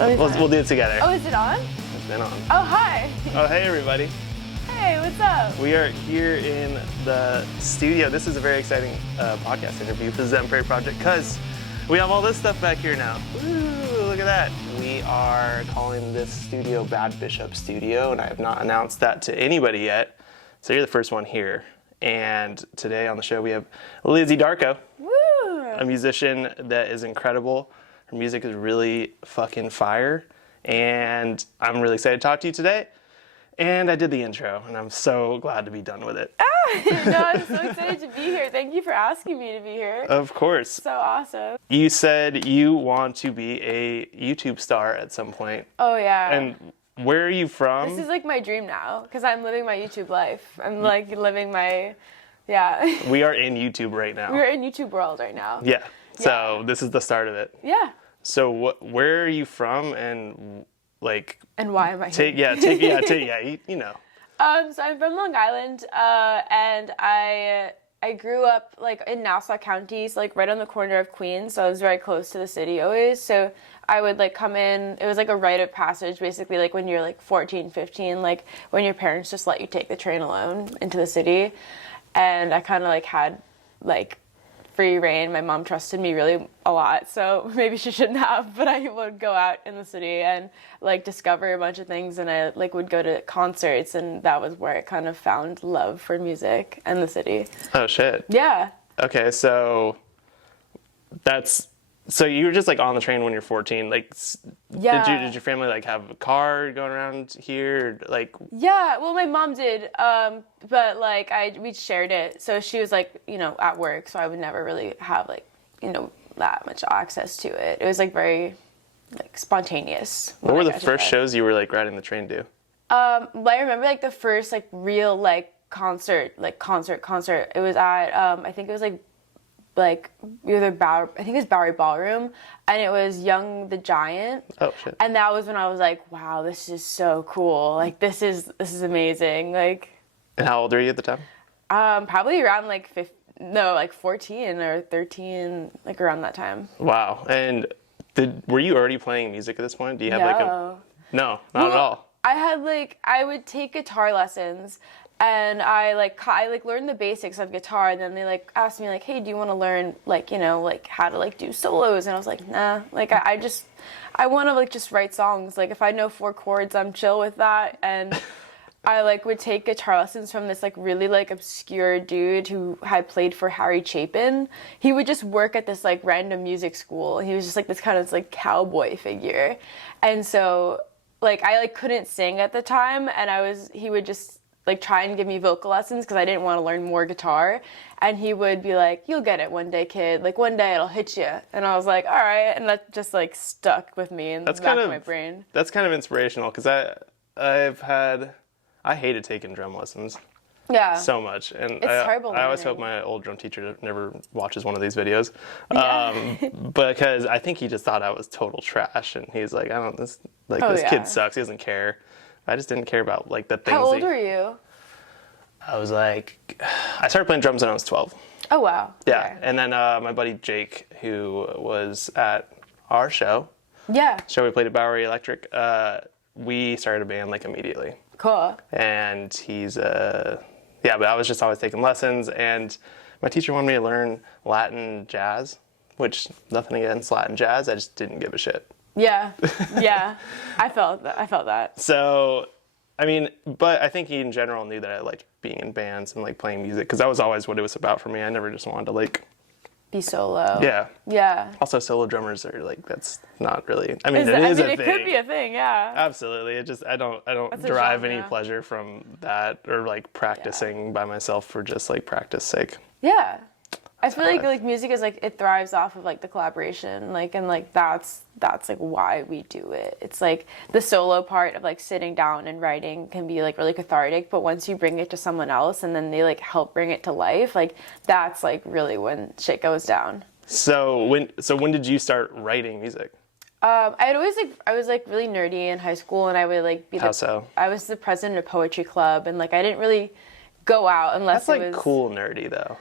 We'll do it together. Oh, is it on? It's been on. Oh, hi. Oh, hey everybody. Hey, what's up? We are here in the studio. This is a very exciting podcast interview for the Zen Perry Project because we have all this stuff back here now. Ooh, look at that. We are calling this studio Bad Bishop Studio, and I have not announced that to anybody yet. So you're the first one here. And today on the show we have Lizzie Dark0, a musician that is incredible. Her music is really fucking fire, and I'm really excited to talk to you today. And I did the intro, and I'm so glad to be done with it. No, I'm so excited to be here. Thank you for asking me to be here. Of course. So awesome. You said you want to be a YouTube star at some point. Oh, yeah. And where are you from? This is like my dream now, because I'm living my YouTube life. I'm like living my, yeah. We are in YouTube right now. We're in YouTube world right now. Yeah. So this is the start of it. Yeah. So where are you from, and like? And why am I here? You know. So I'm from Long Island, and I grew up like in Nassau County, so like right on the corner of Queens, so I was very close to the city always. So I would like come in, it was like a rite of passage, basically, like when you're like 14, 15, like when your parents just let you take the train alone into the city. And I kind of like had like free reign. My mom trusted me really a lot, so maybe she shouldn't have, but I would go out in the city and like discover a bunch of things, and I like would go to concerts, and that was where I kind of found love for music and the city. Oh shit. Yeah. Okay, so you were just like on the train when you're 14. Like, yeah. Did your family like have a car going around here? Like, yeah, well, my mom did, but like we shared it. So she was like, you know, at work, so I would never really have like, you know, that much access to it. It was like very like spontaneous. What were the first shows you were like riding the train to? I remember like the first like real like concert. It was at I think it was like either I think it was Bowery Ballroom, and it was Young the Giant. Oh shit. And that was when I was like, wow, this is so cool. Like this is amazing. Like. And how old are you at the time? Probably around like 14 or 13, like around that time. Wow. And were you already playing music at this point? Do you have No, not at all. I would take guitar lessons, and I learned the basics of guitar, and then they like asked me like, hey, do you want to learn like, you know, like how to like do solos? And I was like, nah, like I want to like just write songs. Like if I know 4 chords, I'm chill with that. And I like would take guitar lessons from this like really like obscure dude who had played for Harry Chapin. He would just work at this like random music school. He was just like this kind of like cowboy figure. And so like I like couldn't sing at the time, and he would just like try and give me vocal lessons because I didn't want to learn more guitar. And he would be like, you'll get it one day, kid. Like one day it'll hit you. And I was like, all right. And that just like stuck with me in the back of my brain. That's kind of inspirational because I hated taking drum lessons. Yeah. So much. And it's terrible. I always hope my old drum teacher never watches one of these videos. Because I think he just thought I was total trash, and he's like, this kid sucks, he doesn't care. I just didn't care about like the things. How old were you? I was like, I started playing drums when I was 12. Oh wow. Yeah. Okay. And then my buddy Jake, who was at our show we played at Bowery Electric, we started a band like immediately. Cool. And he's but I was just always taking lessons, and my teacher wanted me to learn Latin jazz, which nothing against Latin jazz, I just didn't give a shit. Yeah. I felt that. So, I mean, but I think he in general knew that I liked being in bands and like playing music, because that was always what it was about for me. I never just wanted to like be solo. Yeah. Yeah. Also, solo drummers are like, that's not really. I mean, it could be a thing. Yeah. Absolutely. It just I don't derive any pleasure from that, or like practicing by myself for just like practice sake. Yeah. I feel like music is like, it thrives off of like the collaboration, like, and like that's like why we do it. It's like the solo part of like sitting down and writing can be like really cathartic, but once you bring it to someone else and then they like help bring it to life, like that's like really when shit goes down. So when did you start writing music? I was like really nerdy in high school, and I would like be I was the president of poetry club, and like I didn't really go out unless that's like cool nerdy though.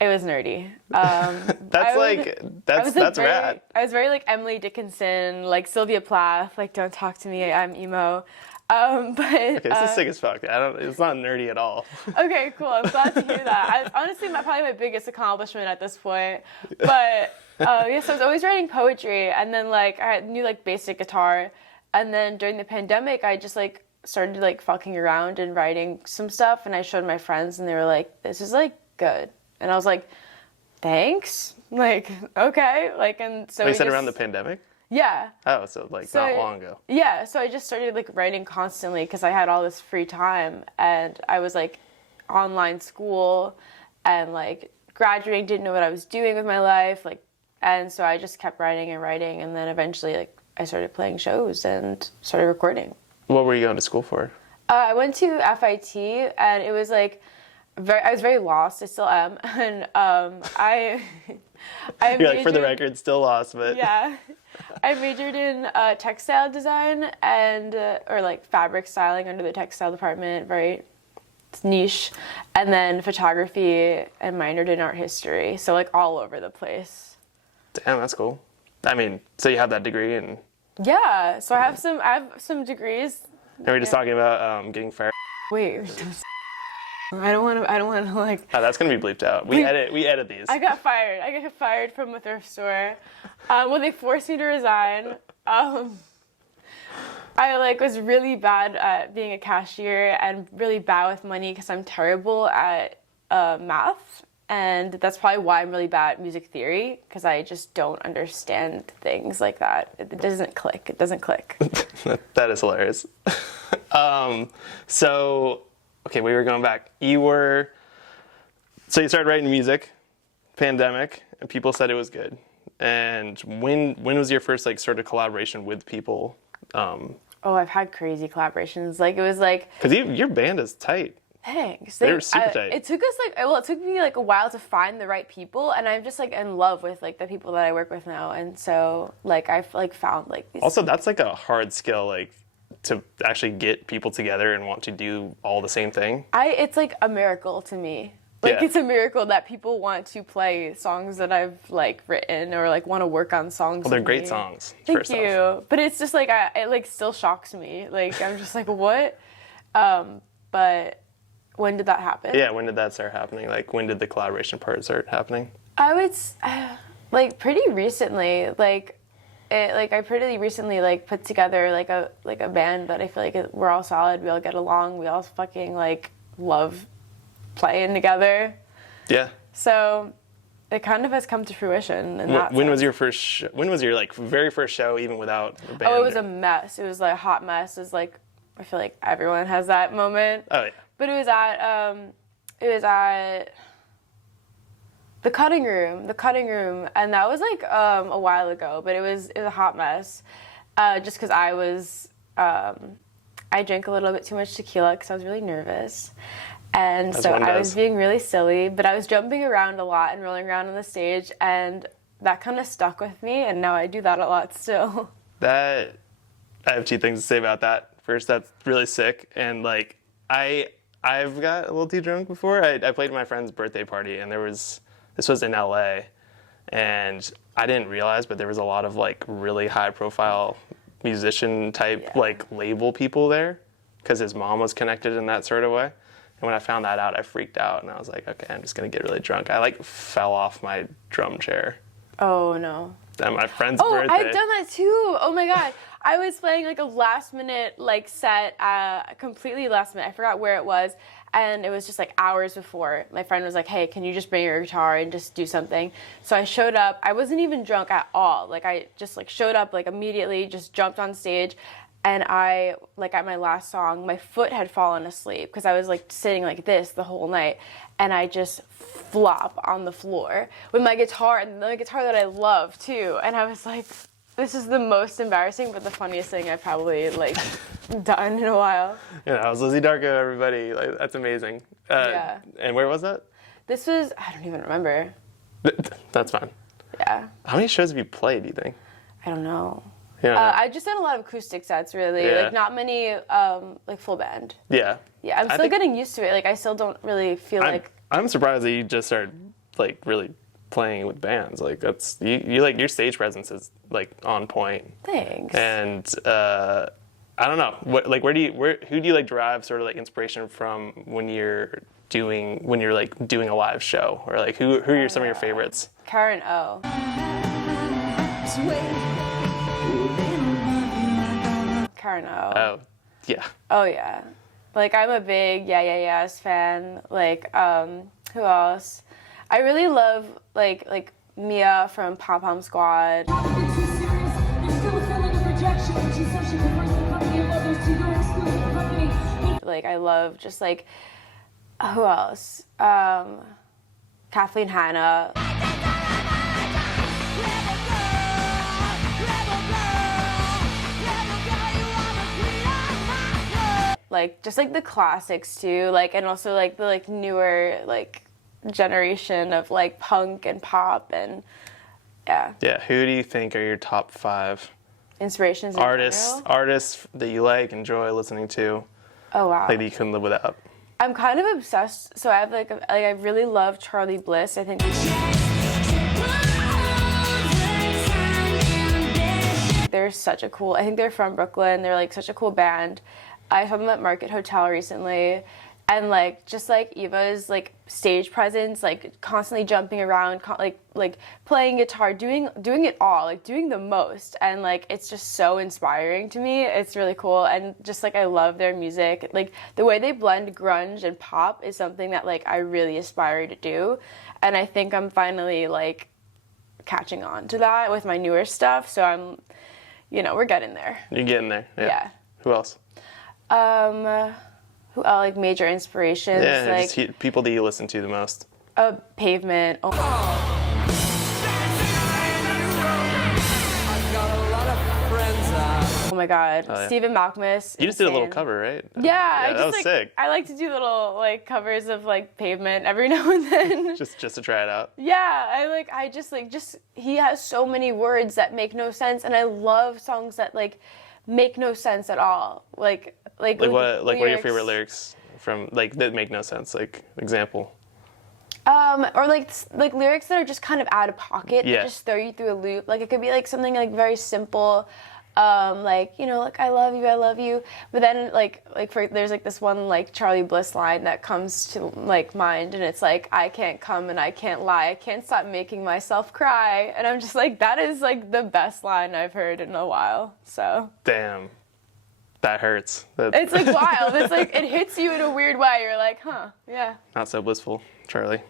It was nerdy. That's rad. I was very like Emily Dickinson, like Sylvia Plath, like don't talk to me, I'm emo. Okay, this is sick as fuck. It's not nerdy at all. Okay, cool. I'm glad to hear that. Honestly, probably my biggest accomplishment at this point. But yeah, so I was always writing poetry, and then like I knew like basic guitar, and then during the pandemic, I just like started like fucking around and writing some stuff, and I showed my friends, and they were like, "This is like good," and I was like, "Thanks." Like, okay, like, and so. You said around the pandemic? Yeah. Oh, so like not long ago. Yeah, so I just started like writing constantly because I had all this free time, and I was like online school and like graduating, didn't know what I was doing with my life, like, and so I just kept writing, and then eventually like I started playing shows and started recording. What were you going to school for? I went to FIT, and it was like I was very lost. I still am, and I You're like, for the record, still lost, but yeah. I majored in textile design and or like fabric styling under the textile department, very niche, and then photography, and minored in art history. So like all over the place. Damn, that's cool. I mean, so you have that degree, and yeah. So I have some degrees. And we're just talking about getting fired. Wait. I don't want to like. Oh, that's gonna be bleeped out. We edit these. I got fired from a thrift store. Well, they forced me to resign. I like was really bad at being a cashier and really bad with money because I'm terrible at math, and that's probably why I'm really bad at music theory because I just don't understand things like that. It doesn't click. It doesn't click. That is hilarious. So. Okay, we were going back. So you started writing music, pandemic, and people said it was good. And when was your first like sort of collaboration with people? Oh, I've had crazy collaborations. Like it was like because your band is tight. Thanks. They were super tight. It took me like a while to find the right people, and I'm just like in love with like the people that I work with now, and so like I've like found like these. Also, that's like a hard skill, like. To actually get people together and want to do all the same thing. It's like a miracle to me. Like It's a miracle that people want to play songs that I've like written or like want to work on songs. Well, they're great songs. Thank you. But it's just like it like still shocks me. Like I'm just like what? But when did that happen? Yeah, when did that start happening? Like when did the collaboration part start happening? I would like pretty recently. I pretty recently like put together like a band that I feel like we're all solid. We all get along. We all fucking like love playing together. Yeah. So it kind of has come to fruition. When was your first? When was your like very first show, even without a band? Oh, it was a mess. It was like a hot mess. It was like I feel like everyone has that moment. Oh yeah. But it was at the cutting room, and that was like a while ago, but it was a hot mess, just because I drank a little bit too much tequila because I was really nervous, and so I was being really silly, but I was jumping around a lot and rolling around on the stage, and that kind of stuck with me, and now I do that a lot still. I have two things to say about that. First, that's really sick, and like I've got a little too drunk before. I played at my friend's birthday party, and this was in LA, and I didn't realize, but there was a lot of like really high profile musician type like label people there because his mom was connected in that sort of way. And when I found that out, I freaked out and I was like, okay, I'm just gonna get really drunk. I like fell off my drum chair. Oh no. At my friend's birthday. Oh, I've done that too. Oh my God. I was playing like a last minute like set, completely last minute. I forgot where it was. And it was just like hours before. My friend was like, hey, can you just bring your guitar and just do something? So I showed up. I wasn't even drunk at all. Like I just like showed up like immediately, just jumped on stage. And I, like at my last song, my foot had fallen asleep because I was like sitting like this the whole night. And I just flop on the floor with my guitar, and the guitar that I love too. And I was like, this is the most embarrassing but the funniest thing I've probably like done in a while. Yeah, I was Lizzie Dark0, everybody. Like, that's amazing. Yeah. And where was that? This was, I don't even remember. That's fine. Yeah. How many shows have you played, do you think? I don't know. Yeah. I just did a lot of acoustic sets, really. Yeah. Like not many like full band. Yeah. Yeah, I'm still getting used to it. Like I still don't really feel like. I'm surprised that you just started like really playing with bands. Like that's you like your stage presence is like on point. Thanks. And I don't know who do you like derive sort of like inspiration from when you're like doing a live show, or like who are some of your favorites? Karen O. Karen O. Oh, yeah. Oh yeah. Like I'm a big Yeah Yeah Yeahs fan. Like who else? I really love like Mia from Pom Pom Squad. Like I love just like who else? Kathleen Hanna. Like just like the classics too, like, and also like the like newer like generation of like punk and pop and yeah. Yeah, who do you think are your top 5 inspirations in general? Artists that you like, enjoy listening to? Oh wow. Like that you couldn't live without. I'm kind of obsessed. So I have like I really love Charlie Bliss. I think they're such a cool. I think they're from Brooklyn. They're like such a cool band. I saw them at Market Hotel recently, and like just like Eva's like stage presence, like constantly jumping around, like playing guitar, doing it all, like doing the most, and like it's just so inspiring to me. It's really cool, and just like I love their music. Like the way they blend grunge and pop is something that like I really aspire to do, and I think I'm finally like catching on to that with my newer stuff. So I'm, we're getting there. You're getting there. Yeah. Who else? Who else, like major inspirations? Yeah, like just people that you listen to the most. Pavement. Oh. Oh my God, Oh, yeah. Stephen Malkmus. You just did a little cover, right? Yeah, that was sick. I like to do little like covers of like Pavement every now and then. just to try it out. Yeah, he has so many words that make no sense, and I love songs that like make no sense at all. Like what are your favorite lyrics from like that make no sense? Like example. Or like lyrics that are just kind of out of pocket, Yeah. that just throw you through a loop. Like it could be like something like very simple, like I love you. But then there's like this one like Charlie Bliss line that comes to like mind, and it's like, I can't come and I can't lie, I can't stop making myself cry, and I'm just like, that is like the best line I've heard in a while. So damn, that hurts. It's like wild. It's like it hits you in a weird way. You're like, huh, yeah. Not so blissful, Charlie.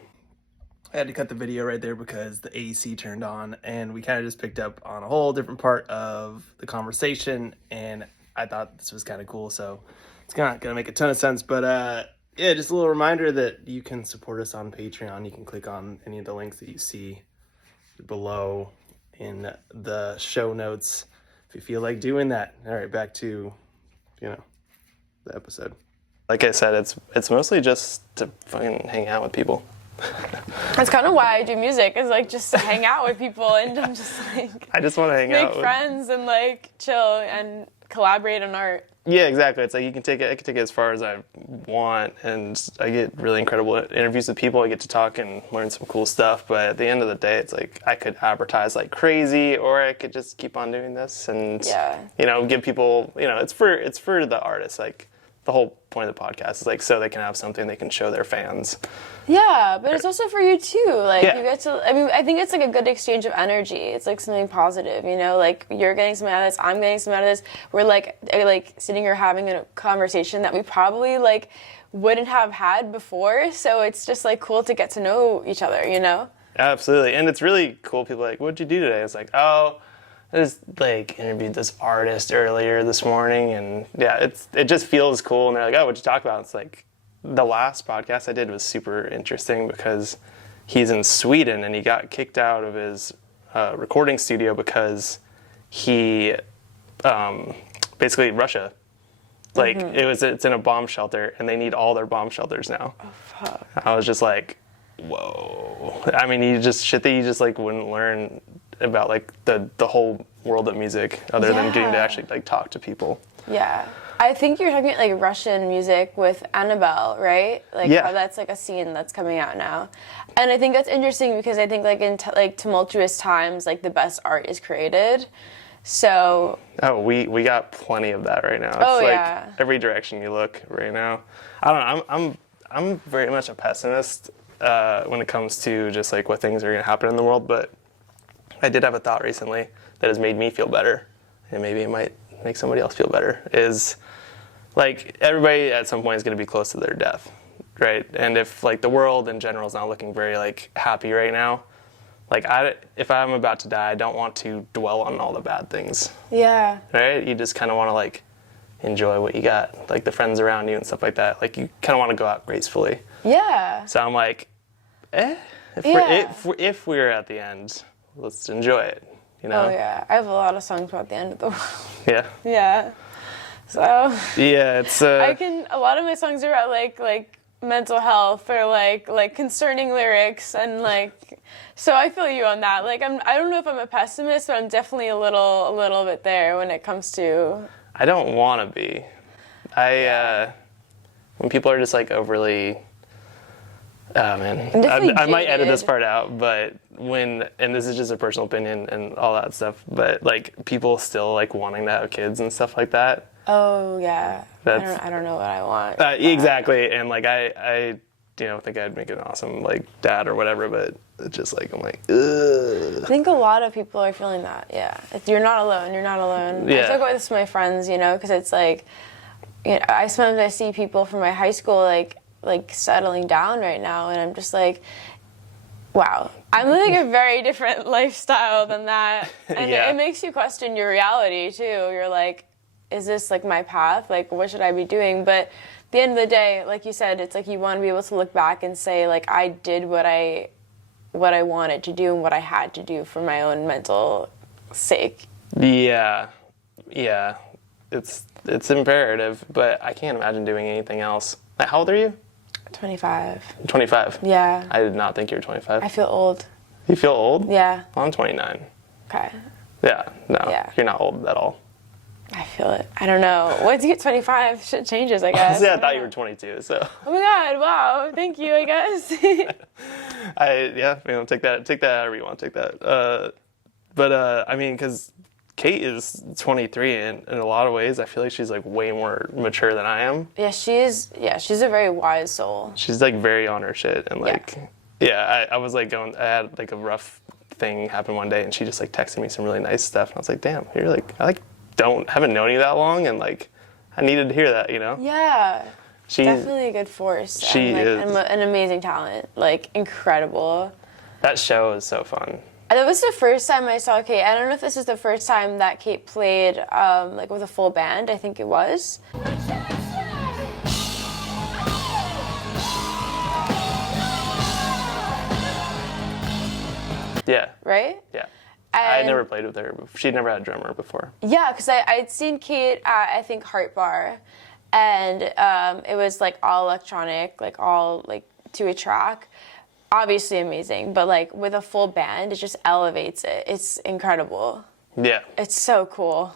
I had to cut the video right there because the AC turned on, and we kind of just picked up on a whole different part of the conversation, and I thought this was kind of cool, so it's not going to make a ton of sense, but yeah, just a little reminder that you can support us on Patreon. You can click on any of the links that you see below in the show notes if you feel like doing that. All right, back to, the episode. Like I said, it's mostly just to fucking hang out with people. That's kind of why I do music, is like just to hang out with people, and I'm just like, I just want to hang out, make friends and like chill and collaborate on art. Yeah, exactly. It's like I can take it as far as I want, and I get really incredible interviews with people. I get to talk and learn some cool stuff. But at the end of the day, it's like I could advertise like crazy, or I could just keep on doing this and give people. It's for the artists. Like the whole point of the podcast is like so they can have something they can show their fans. Yeah, but it's also for you too. Like Yeah. you get to. I mean, I think it's like a good exchange of energy. It's like something positive, Like you're getting something out of this, I'm getting something out of this. We're like sitting here having a conversation that we probably like wouldn't have had before. So it's just like cool to get to know each other, Absolutely, and it's really cool. People are like, what'd you do today? It's like, oh, I just like interviewed this artist earlier this morning, and yeah, it just feels cool. And they're like, oh, what'd you talk about? It's like, the last podcast I did was super interesting because he's in Sweden and he got kicked out of his recording studio because he basically Russia. Like it's in a bomb shelter and they need all their bomb shelters now. Oh fuck. I was just like, whoa. I mean, shit that you just like wouldn't learn about like the whole world of music other than getting to actually like talk to people. Yeah. I think you're talking like Russian music with Annabelle, right? Like Yeah. how that's like a scene that's coming out now. And I think that's interesting because I think like in like tumultuous times, like the best art is created. So Oh, we got plenty of that right now. It's Oh, like yeah. every direction you look right now. I don't know. I'm very much a pessimist when it comes to just like what things are going to happen in the world. But I did have a thought recently that has made me feel better, and maybe it might make somebody else feel better. Is like everybody at some point is going to be close to their death, right? And if like the world in general is not looking very like happy right now, like if I'm about to die, I don't want to dwell on all the bad things, yeah. right? You just kind of want to like enjoy what you got, like the friends around you and stuff like that. Like you kind of want to go out gracefully. Yeah. So I'm like, if Yeah. if we're at the end, let's enjoy it, you know? Oh yeah. I have a lot of songs about the end of the world. Yeah. Yeah. So Yeah, it's a lot of my songs are about like mental health or like concerning lyrics and like, so I feel you on that. Like I don't know if I'm a pessimist, but I'm definitely a little bit there when it comes to. I don't want to be. When people are just like overly, oh man, definitely I might edit this jaded. part out, but and this is just a personal opinion and all that stuff, but like people still like wanting to have kids and stuff like that. Oh yeah. That's- I don't know what I want. Exactly, and like I think I'd make an awesome like dad or whatever, but it's just like I'm like, ugh. I think a lot of people are feeling that. Yeah, you're not alone. You're not alone. Yeah. I talk about this with my friends, because it's like, I sometimes see people from my high school like settling down right now, and I'm just like, wow, I'm living a very different lifestyle than that, and Yeah. it makes you question your reality too. You're like, is this like my path? Like, what should I be doing? But at the end of the day, like you said, it's like you want to be able to look back and say, like, I did what I wanted to do and what I had to do for my own mental sake. Yeah, it's imperative, but I can't imagine doing anything else. Like, how old are you? 25. 25. Yeah. I did not think you were 25. I feel old. You feel old? Yeah. Well, I'm 29. Okay. Yeah, no, Yeah. You're not old at all. I feel it. I don't know. Once you get 25, shit changes, I guess. I thought you were 22, so. Oh my god, wow. Thank you, I guess. Take that however you want to take that. But I mean, because Kate is 23, and in a lot of ways, I feel like she's like way more mature than I am. Yeah, she's a very wise soul. She's like very on her shit, and like, I was like I had like a rough thing happen one day, and she just like texted me some really nice stuff, and I was like, damn, you're like, haven't known you that long, and like, I needed to hear that, Yeah. She's Definitely a good force. She and, is. and an amazing talent. Like, incredible. That show is so fun. That was the first time I saw Kate. I don't know if this is the first time that Kate played like with a full band. I think it was. Yeah. Right? Yeah. I had And- never played with her. She'd never had a drummer before. Yeah, because I'd seen Kate at, I think, Heart Bar. And it was like all electronic, like all like to a track. Obviously amazing, but like with a full band, it just elevates it. It's incredible. Yeah. It's so cool.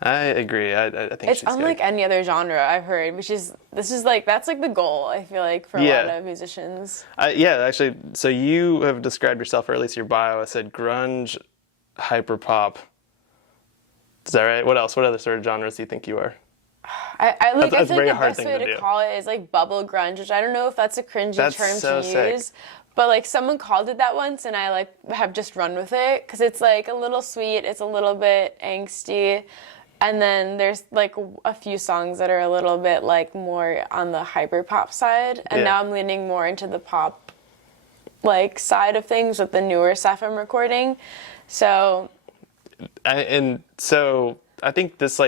I agree. I think It's she's unlike good. any other genre I've heard, that's like the goal, I feel like, for a lot of musicians. Actually, so you have described yourself, or at least your bio, I said grunge, hyperpop. Is that right? What else? What other sort of genres do you think you are? I That's feel a very like the hard best thing way to to do. call it is like bubble-grunge, which I don't know if that's a cringy That's term so to sick. use. But like someone called it that once, and I like have just run with it because it's like a little sweet, it's a little bit angsty, and then there's like a few songs that are a little bit like more on the hyper pop side, and Yeah. now I'm leaning more into the pop like side of things with the newer stuff I'm recording. So So I think this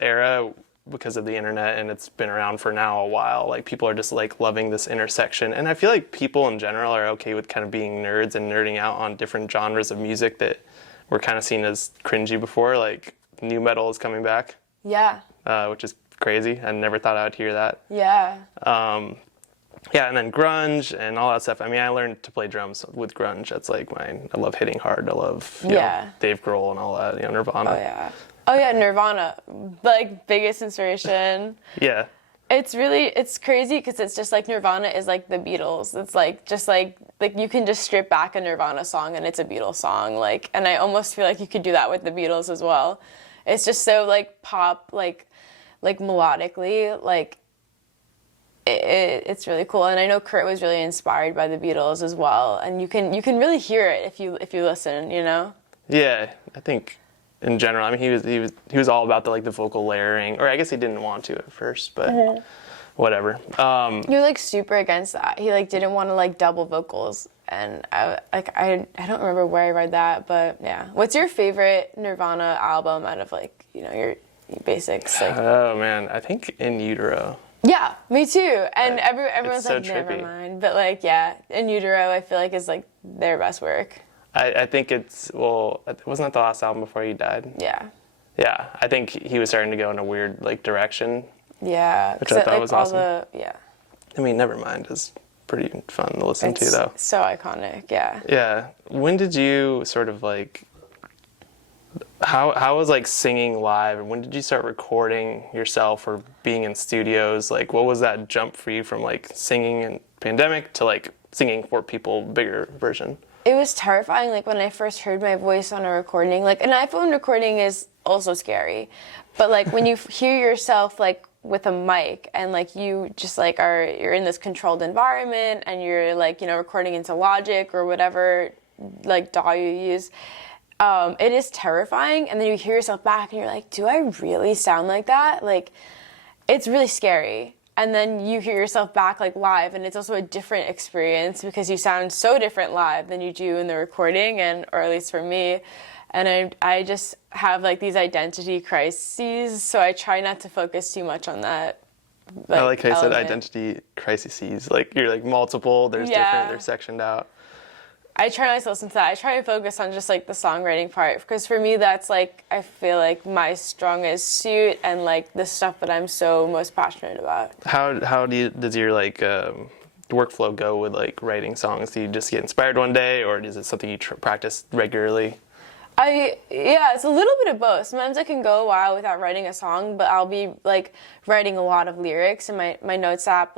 era, because of the internet, and it's been around for now a while, like people are just like loving this intersection, and I feel like people in general are okay with kind of being nerds and nerding out on different genres of music that were kind of seen as cringy before. Like new metal is coming back, yeah, which is crazy. I never thought I'd hear that. yeah. And then grunge and all that stuff. I mean, I learned to play drums with grunge. That's like I love hitting hard. I love you know, Yeah. Dave Grohl and all that, Nirvana. Oh yeah. Oh yeah, Nirvana, like biggest inspiration. Yeah. It's crazy because it's just like Nirvana is like the Beatles. It's like just like you can just strip back a Nirvana song and it's a Beatles song. Like, and I almost feel like you could do that with the Beatles as well. It's just so like pop, like melodically, like it's really cool. And I know Kurt was really inspired by the Beatles as well. And you can really hear it if you listen, you know? Yeah, I think in general, I mean, he was all about the vocal layering, or I guess he didn't want to at first, but whatever. He was like super against that. He like didn't want to like double vocals, and I don't remember where I read that, but yeah. What's your favorite Nirvana album out of like your basics? Like, oh man, I think In Utero. Yeah, me too. And everyone's so like, never trippy. mind, but like yeah, In Utero I feel like is like their best work. I think wasn't that the last album before he died? Yeah. Yeah, I think he was starting to go in a weird direction. Yeah. Which I thought like, was awesome. Yeah. I mean, Nevermind is pretty fun to listen to, though. So iconic, yeah. Yeah. When did you sort of how was singing live, and when did you start recording yourself or being in studios? Like, what was that jump for you from singing in pandemic to singing for people, bigger version? It was terrifying, like, when I first heard my voice on a recording. Like, an iPhone recording is also scary. But, like, when you hear yourself, with a mic and, you just, you're in this controlled environment and you're, recording into Logic or whatever, DAW you use, it is terrifying. And then you hear yourself back and you're like, do I really sound like that? Like, it's really scary. And then you hear yourself back live, and it's also a different experience because you sound so different live than you do in the recording, or at least for me. And I just have these identity crises, so I try not to focus too much on that. I like how you said identity crises. You're multiple, there's different, they're sectioned out. I try not to listen to that. I try to focus on just the songwriting part, because for me that's I feel my strongest suit and the stuff that I'm so most passionate about. How does your workflow go with writing songs? Do you just get inspired one day, or is it something you practice regularly? It's a little bit of both. Sometimes I can go a while without writing a song, but I'll be writing a lot of lyrics, and my notes app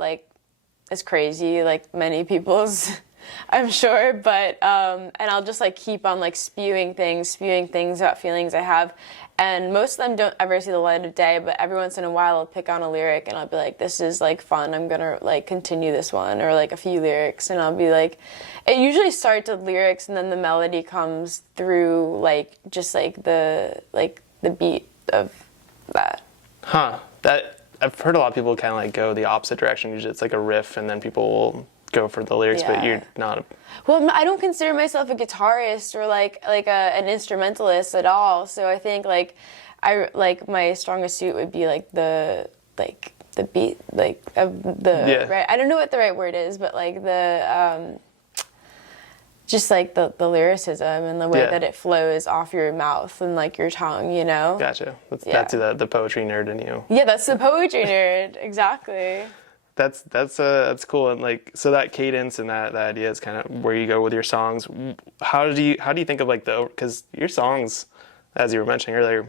is crazy, like many people's. I'm sure, but and I'll just keep on spewing things about feelings I have, and most of them don't ever see the light of day, but every once in a while I'll pick on a lyric and I'll be like, this is fun, I'm gonna continue this one, or a few lyrics, and I'll be it usually starts with lyrics and then the melody comes through just the beat of that. That I've heard a lot of people kind of go the opposite direction. Usually it's a riff and then people will go for the lyrics, but you're not. Well, I don't consider myself a guitarist or an instrumentalist at all. So I think I my strongest suit would be the beat, of the right. I don't know what the right word is, but the just the lyricism and the way that it flows off your mouth and your tongue, you know. Gotcha. That's the poetry nerd in you. Yeah, that's the poetry nerd. Exactly. That's cool, and so that cadence and that idea is kind of where you go with your songs. How do you think of because your songs, as you were mentioning earlier,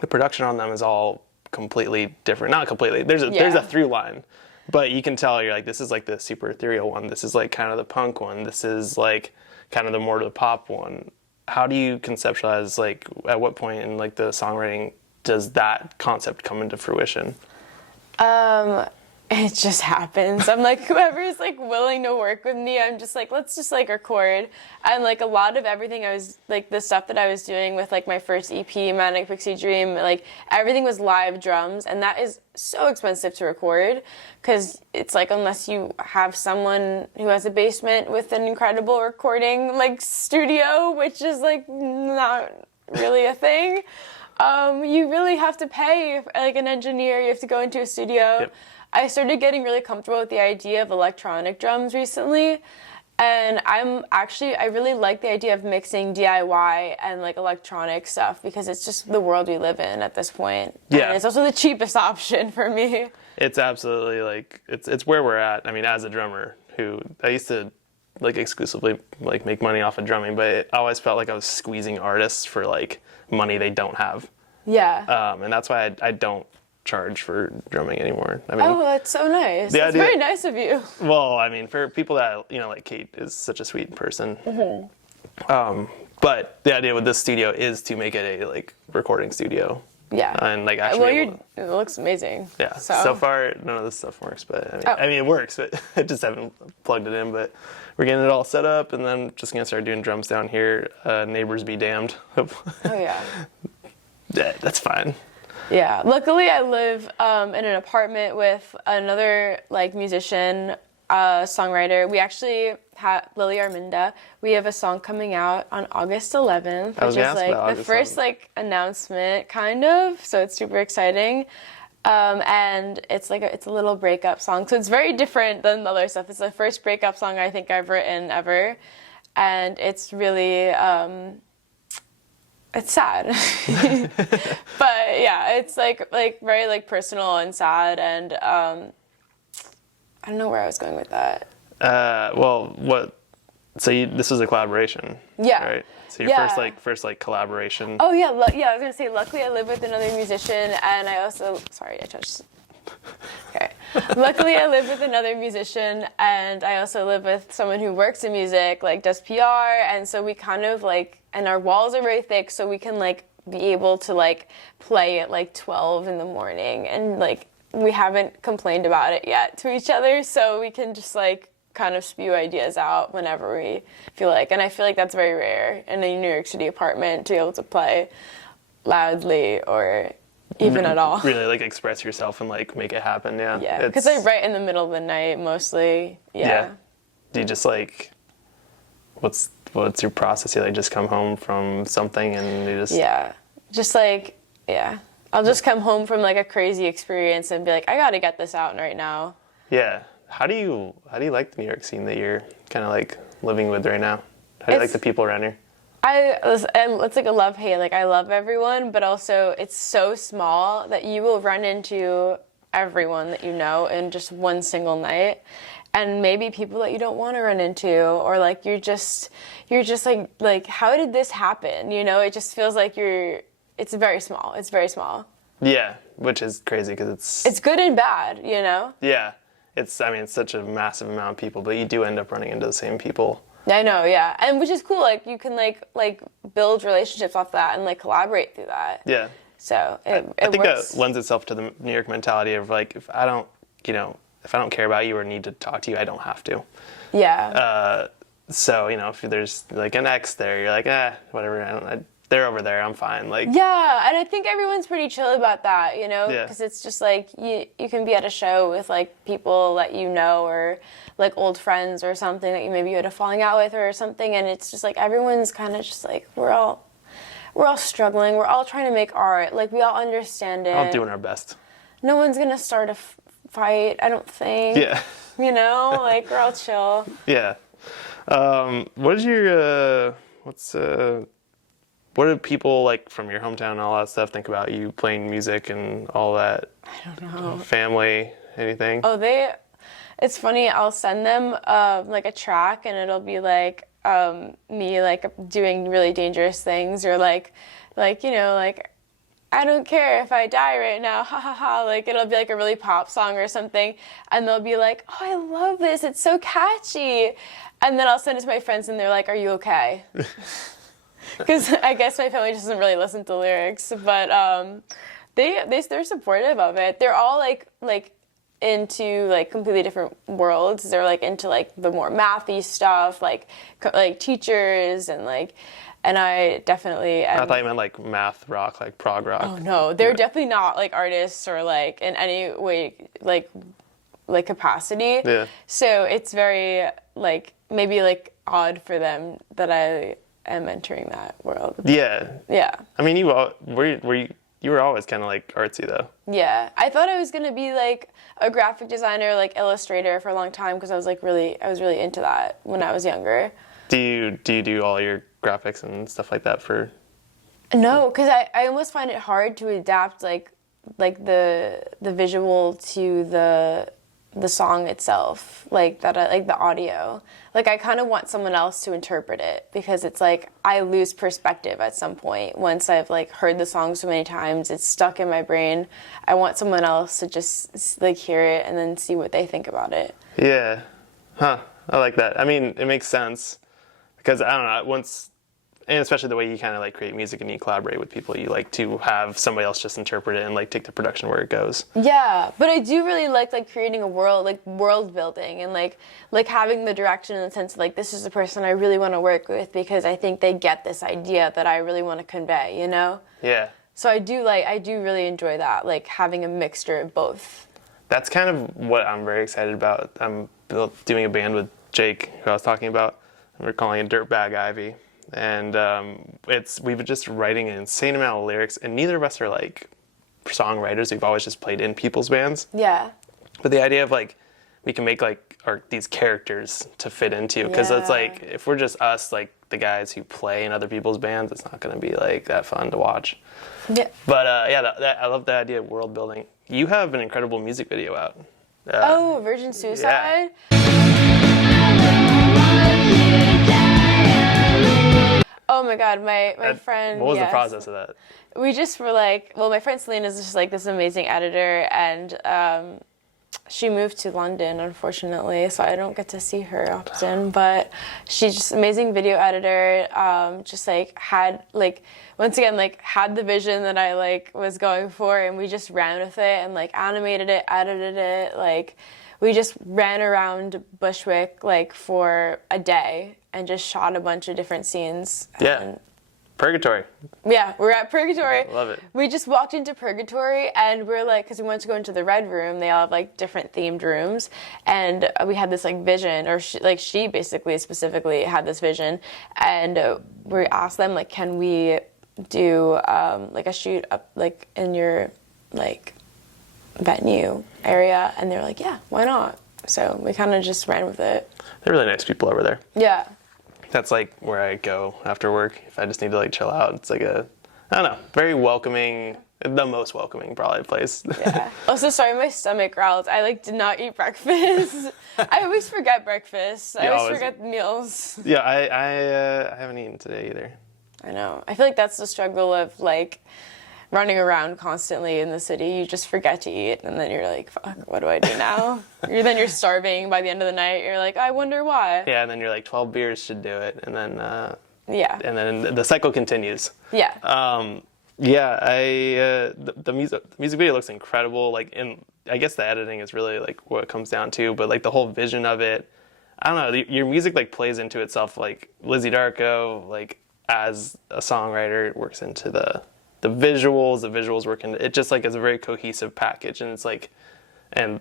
the production on them is all completely different. Not completely. There's a through line, but you can tell you're this is the super ethereal one. This is kind of the punk one. This is kind of the more to the pop one. How do you conceptualize at what point in the songwriting does that concept come into fruition? It just happens. I'm whoever's willing to work with me, I'm just let's just record. And a lot of everything I was the stuff that I was doing with my first EP, Manic Pixie Dream, everything was live drums, and that is so expensive to record because it's unless you have someone who has a basement with an incredible recording studio, which is not really a thing. You really have to pay an engineer. You have to go into a studio. Yep. I started getting really comfortable with the idea of electronic drums recently, and I really like the idea of mixing DIY and electronic stuff because it's just the world we live in at this point. Yeah. And it's also the cheapest option for me. It's absolutely it's where we're at. I mean, as a drummer who I used to exclusively make money off of drumming, but I always felt I was squeezing artists for money they don't have. Yeah. And that's why I don't charge for drumming anymore. I mean, Oh, that's so nice. the That's idea- very nice of you. well, I mean, for people that, you know, like Kate is such a sweet person. But the idea with this studio is to make it a like recording studio. Yeah. And like actually. It looks amazing. Yeah. So far, none of this stuff works, but I mean, it works, but I just haven't plugged it in. But we're getting it all set up, and then just gonna start doing drums down here. Neighbors be damned. Oh yeah. Yeah, that's fine. Yeah. Luckily, I live in an apartment with another like musician, songwriter. We actually have Lily Arminda. We have a song coming out on August 11th, which is like the first like announcement, kind of. So it's super exciting. And it's like it's a little breakup song. So it's very different than the other stuff. It's the first breakup song I think I've written ever, and it's really it's sad. But yeah, it's like very like personal and sad, and I don't know where I was going with that. Well, what? So this was a collaboration. Yeah. Right. So your first collaboration. Oh yeah, yeah. I was gonna say, luckily I live with another musician, and I also I touched. Okay. Luckily I live with another musician, and I also live with someone who works in music, like does PR, and so we kind of like, and our walls are very thick, so we can like be able to like play at like 12 in the morning, and like we haven't complained about it yet to each other, so we can just like kind of spew ideas out whenever we feel like, and I feel like that's very rare in a New York City apartment to be able to play loudly or even at all. Really like express yourself and like make it happen. Yeah. Yeah, because I write in the middle of the night mostly. Yeah. Do you just like, what's your process? You like just come home from something and you just. Yeah, just like, yeah. I'll just come home from like a crazy experience and be like, I gotta get this out right now. Yeah. How do you like the New York scene that you're kind of like living with right now? How do you like the people around here? It's like a love-hate. Like, I love everyone, but also it's so small that you will run into everyone that you know in just one single night. And maybe people that you don't want to run into, or like you're just like how did this happen? You know, it just feels like it's very small. It's very small. Yeah, which is crazy because it's good and bad, you know? Yeah. It's such a massive amount of people, but you do end up running into the same people. I know, yeah. And which is cool, like you can like build relationships off that and like collaborate through that. Yeah. So I think works. that lends itself to the New York mentality of like, if I don't care about you or need to talk to you, I don't have to. Yeah. So, if there's like an ex there, you're like, whatever, they're over there, I'm fine. Like. Yeah, and I think everyone's pretty chill about that, you know? Yeah. Because it's just like, you can be at a show with like people that you know, or like old friends or something that you maybe had a falling out with or something, and it's just like everyone's kind of just like, we're all struggling, we're all trying to make art, like we all understand it. All doing our best. No one's gonna start a fight, I don't think. Yeah. You know, like we're all chill. Yeah. What is your what do people like from your hometown and all that stuff think about you playing music and all that? I don't know. Family, anything? Oh, it's funny, I'll send them like a track, and it'll be like me like doing really dangerous things, or like you know, like I don't care if I die right now, ha ha ha, like it'll be like a really pop song or something, and they'll be like, oh, I love this, it's so catchy, and then I'll send it to my friends and they're like, are you okay? Because I guess my family doesn't really listen to lyrics, but they're supportive of it. They're all like into like completely different worlds. They're like into like the more mathy stuff, like teachers and I definitely am. I thought you meant like math rock, like prog rock. Oh no, they're definitely not like artists or like in any way like capacity. Yeah. So it's very like maybe like odd for them that I am entering that world. Yeah. Yeah. I mean, you were always kind of like artsy though. Yeah, I thought I was gonna be like a graphic designer, like illustrator for a long time, because I was really into that when I was younger. Do you do all your graphics and stuff like that for? No, because I almost find it hard to adapt like the visual to the the song itself, like that, like the audio. Like I kind of want someone else to interpret it, because it's like I lose perspective at some point once I've like heard the song so many times. It's stuck in my brain. I want someone else to just like hear it and then see what they think about it. Yeah. Huh. I like that. I mean, it makes sense because I don't know, and especially the way you kind of like create music and you collaborate with people, you like to have somebody else just interpret it and like take the production where it goes. Yeah, but I do really like creating a world, like world building, and like having the direction in the sense of like, this is the person I really want to work with because I think they get this idea that I really want to convey, you know? Yeah. So I do really enjoy that, like having a mixture of both. That's kind of what I'm very excited about. I'm doing a band with Jake, who I was talking about, and we're calling it Dirtbag Ivy. And we've been just writing an insane amount of lyrics, and neither of us are like songwriters. We've always just played in people's bands. Yeah. But the idea of like we can make like these characters to fit into, because it's like if we're just us, like the guys who play in other people's bands, it's not going to be like that fun to watch. Yeah. But I love the idea of world building. You have an incredible music video out. Virgin Suicide? Yeah. Oh my god, my friend. What was the process of that? We just were like, well, my friend Selena is just like this amazing editor, and she moved to London, unfortunately, so I don't get to see her often, but she's just amazing video editor, just like had like, once again, like had the vision that I like was going for, and we just ran with it and like animated it, edited it, like we just ran around Bushwick like for a day and just shot a bunch of different scenes. Yeah. Purgatory. Yeah, we're at Purgatory. I love it. We just walked into Purgatory, and we're like, because we wanted to go into the Red Room. They all have like different themed rooms, and we had this like vision, or she basically specifically had this vision, and we asked them like, can we do like a shoot up like in your like venue area? And they're like, yeah, why not? So we kind of just ran with it. They're really nice people over there. Yeah. That's like where I go after work if I just need to like chill out. It's like I don't know, very welcoming, the most welcoming probably place. Yeah. Also, sorry, my stomach growled. I like did not eat breakfast. I always forget breakfast. I always forget meals. Yeah, I haven't eaten today either. I know. I feel like that's the struggle of like running around constantly in the city. You just forget to eat, and then you're like, fuck, what do I do now? Then you're starving by the end of the night. You're like, I wonder why. Yeah, and then you're like, 12 beers should do it, and then yeah, and then the cycle continues. Yeah. The music video looks incredible. Like, I guess the editing is really like what it comes down to, but like the whole vision of it, I don't know. Your music like plays into itself. Like Lizzie Dark0, like as a songwriter, it works into the visuals work into it. Just like it's a very cohesive package, and it's like, and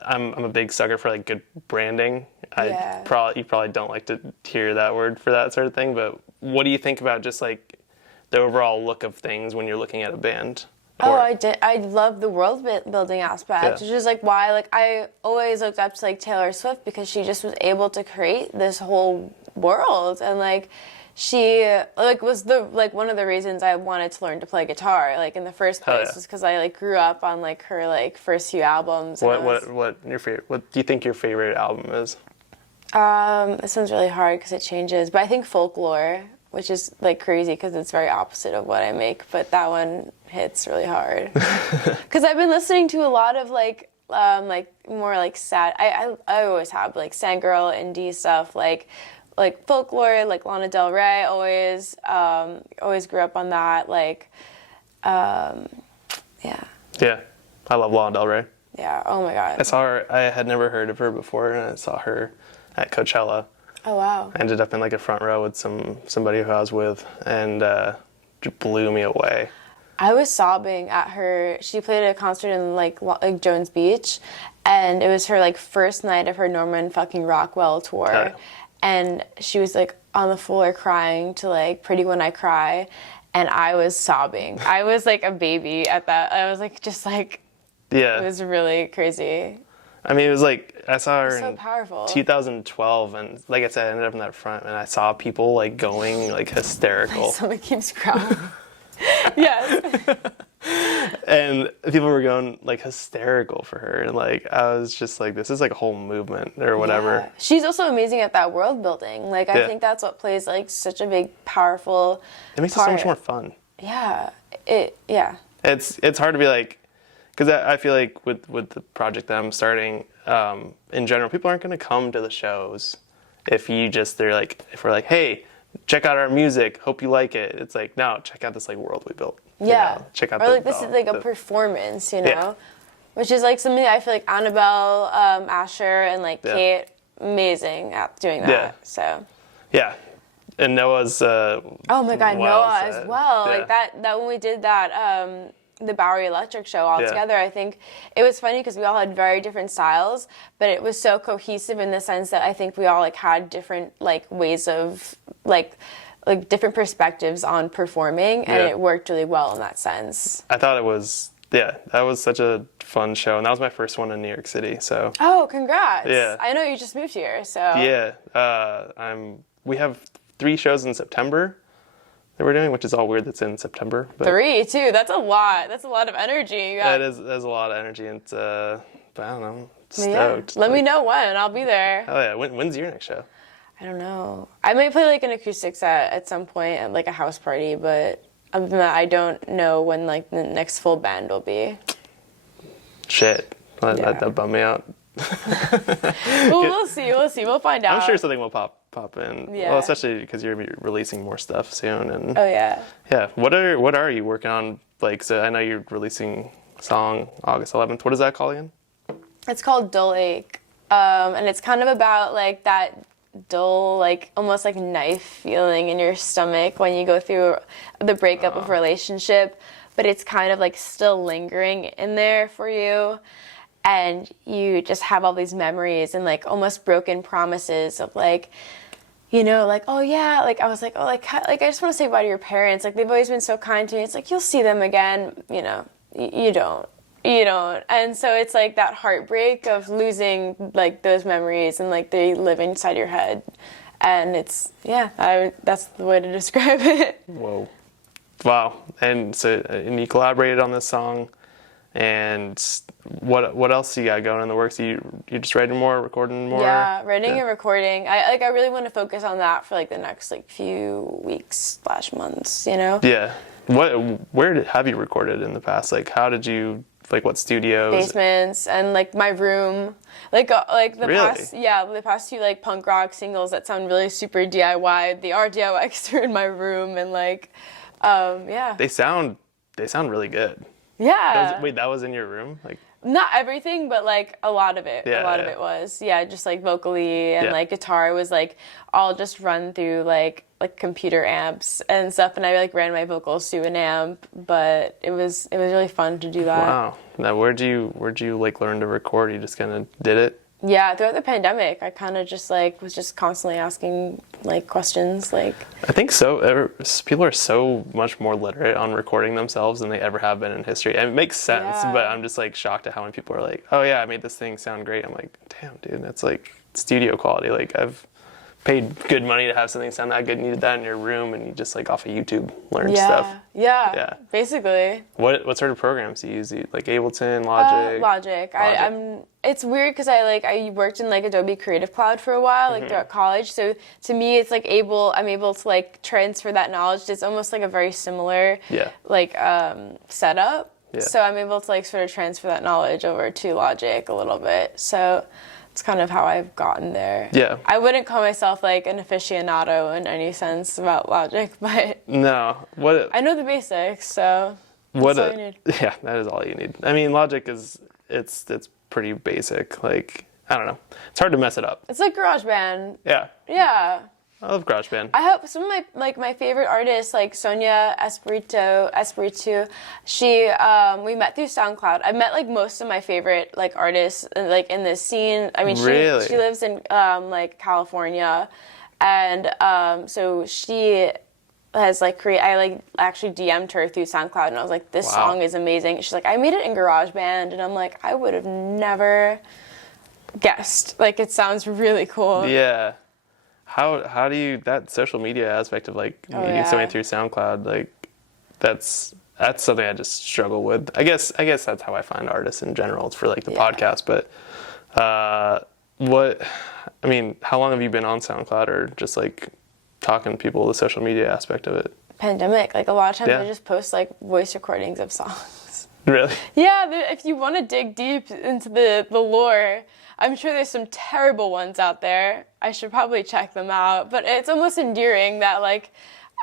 I'm a big sucker for like good branding. Yeah. You probably don't like to hear that word for that sort of thing, but what do you think about just like the overall look of things when you're looking at a band? I love the world building aspect, which is like why like I always looked up to like Taylor Swift, because she just was able to create this whole world, and like she like was the like one of the reasons I wanted to learn to play guitar like in the first place was because I like grew up on like her like first few albums. What your favorite? What do you think your favorite album is? This one's really hard because it changes, but I think Folklore, which is like crazy because it's very opposite of what I make, but that one hits really hard because I've been listening to a lot of like more like sad. I always have like sad girl indie stuff like Folklore, like Lana Del Rey, always grew up on that, like, yeah. Yeah, I love Lana Del Rey. Yeah, oh my god. I saw her, I had never heard of her before, and I saw her at Coachella. Oh wow. I ended up in like a front row with somebody who I was with, and it blew me away. I was sobbing at her. She played a concert in like Jones Beach, and it was her like first night of her Norman fucking Rockwell tour. And she was like on the floor crying to like Pretty When I Cry, and I was sobbing. I was like a baby at that. I was like just like, yeah. It was really crazy. I mean, it was like I saw her in powerful. 2012, and like I said, I ended up in that front, and I saw people like going like hysterical. My stomach keeps growling. Yes. And people were going like hysterical for her, and like I was just like, this is like a whole movement or whatever. Yeah. She's also amazing at that world building. Like I think that's what plays like such a big, powerful. It makes it so much more fun. Yeah. It's hard to be like, because I feel like with the project that I'm starting, in general, people aren't going to come to the shows if they're like, if we're like, hey, check out our music, hope you like it. It's like, no, check out this like world we built. Yeah. You know? Check out or like this is like a performance, you know? Yeah. Which is like something I feel like Annabelle, Asher, and like Kate, amazing at doing that. Yeah. So. Yeah. And Noah's. Oh my God, Noah as well. Yeah. Like that when we did that, the Bowery Electric show all together, I think it was funny because we all had very different styles, but it was so cohesive in the sense that I think we all like had different like ways of like different perspectives on performing, and it worked really well in that sense. I thought it was, that was such a fun show, and that was my first one in New York City, so. Oh, congrats. Yeah. I know you just moved here, so. Yeah, we have 3 shows in September that we're doing, which is all weird that's in September. But 3 too, that's a lot. That's a lot of energy. That's a lot of energy, and but I don't know, stoked. Let me know when, I'll be there. Oh yeah, when's your next show? I don't know. I might play like an acoustic set at some point at like a house party, but other than that, I don't know when like the next full band will be. Shit, that bummed me out. Well, we'll see. We'll find out. I'm sure something will pop in. Yeah. Well, especially because you're releasing more stuff soon, and Oh yeah. yeah. What are you working on? Like, so I know you're releasing a song August 11th. What is that called again? It's called Dull Ache, and it's kind of about like that dull, like almost like knife feeling in your stomach when you go through the breakup of a relationship, but it's kind of like still lingering in there for you, and you just have all these memories and like almost broken promises of like, you know, like, oh yeah, like I was like, oh, like I just want to say bye to your parents, like they've always been so kind to me. It's like you'll see them again, you know, you don't. And so it's like that heartbreak of losing like those memories, and like they live inside your head, and it's that's the way to describe it. Whoa, wow! And so you collaborated on this song, and what else you got going in the works? You just writing more, recording more? Yeah, writing and recording. I really want to focus on that for like the next like few weeks / months. You know? Yeah. Where have you recorded in the past? Like, how did you? Like what studios? Basements and like my room, like the really? past few like punk rock singles that sound really super DIY. They are DIY because they're in my room, and like, yeah. They sound really good. Yeah. That was in your room, like. Not everything, but like a lot of it. Yeah, a lot of it was, just like vocally and like guitar was like all just run through like computer amps and stuff, and I like ran my vocals through an amp, but it was really fun to do that. Wow. Now where'd you like learn to record? You just kind of did it? Yeah, throughout the pandemic, I kind of just like was just constantly asking like questions. Like I think so. People are so much more literate on recording themselves than they ever have been in history, and it makes sense. But I'm just like shocked at how many people are like, "Oh yeah, I made this thing sound great." I'm like, "Damn, dude, that's like studio quality." Like I've paid good money to have something sound that good, and you did that in your room, and you just like off of YouTube learned stuff. Yeah, basically. What sort of programs do you use? Like Ableton, Logic? Logic. It's weird because I worked in like Adobe Creative Cloud for a while, like throughout college. So to me, it's like I'm able to like transfer that knowledge. It's almost like a very similar like setup. Yeah. So I'm able to like sort of transfer that knowledge over to Logic a little bit. So it's kind of how I've gotten there. Yeah. I wouldn't call myself like an aficionado in any sense about Logic, but no. I know the basics, so that's all you need. Yeah, that is all you need. I mean, Logic it's pretty basic. Like, I don't know. It's hard to mess it up. It's like GarageBand. Yeah. Yeah. I love GarageBand. I hope some of my favorite artists, like Sonia Espiritu, she we met through SoundCloud. I met like most of my favorite like artists like in this scene. I mean, she lives in like California, and so she has like I like actually DM'd her through SoundCloud, and I was like, this song is amazing. She's like, I made it in GarageBand, and I'm like, I would have never guessed. Like, it sounds really cool. Yeah. How do you, that social media aspect of like meeting somebody through SoundCloud, like that's, that's something I just struggle with. I guess that's how I find artists in general. It's for like the podcast, but how long have you been on SoundCloud, or just like talking to people, the social media aspect of it? Pandemic, like a lot of times I just post like voice recordings of songs. Really? Yeah, if you want to dig deep into the lore, I'm sure there's some terrible ones out there. I should probably check them out, but it's almost endearing that like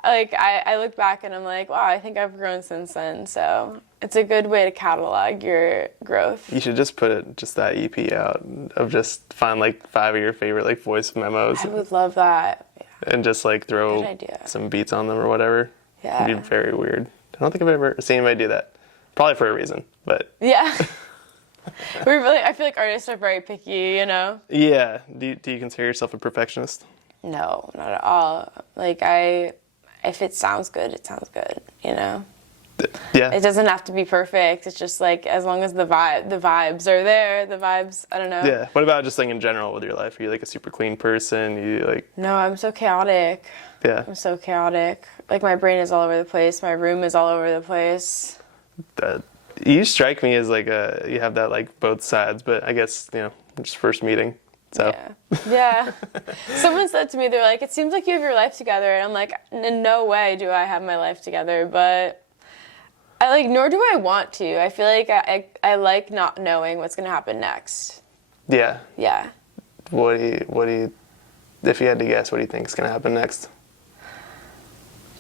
I look back and I'm like, wow, I think I've grown since then. So it's a good way to catalog your growth. You should just put that EP out of just find like 5 of your favorite like voice memos. I would love that. Yeah. And just like throw some beats on them or whatever. Yeah. It'd be very weird. I don't think I've ever seen anybody do that. Probably for a reason, but. Yeah. I feel like artists are very picky, you know? Yeah. Do you consider yourself a perfectionist? No, not at all. Like if it sounds good, it sounds good, you know? Yeah. It doesn't have to be perfect. It's just like, as long as the vibes are there, I don't know. Yeah. What about just like in general with your life? Are you like a super clean person? You like? No, I'm so chaotic. Yeah. I'm so chaotic. Like my brain is all over the place. My room is all over the place. You strike me as like you have that like both sides, but I guess, just first meeting. So. Yeah. Someone said to me, they're like, it seems like you have your life together. And I'm like, in no way do I have my life together, but nor do I want to. I feel like I like not knowing what's going to happen next. Yeah. Yeah. What do you, if you had to guess, what do you think is going to happen next?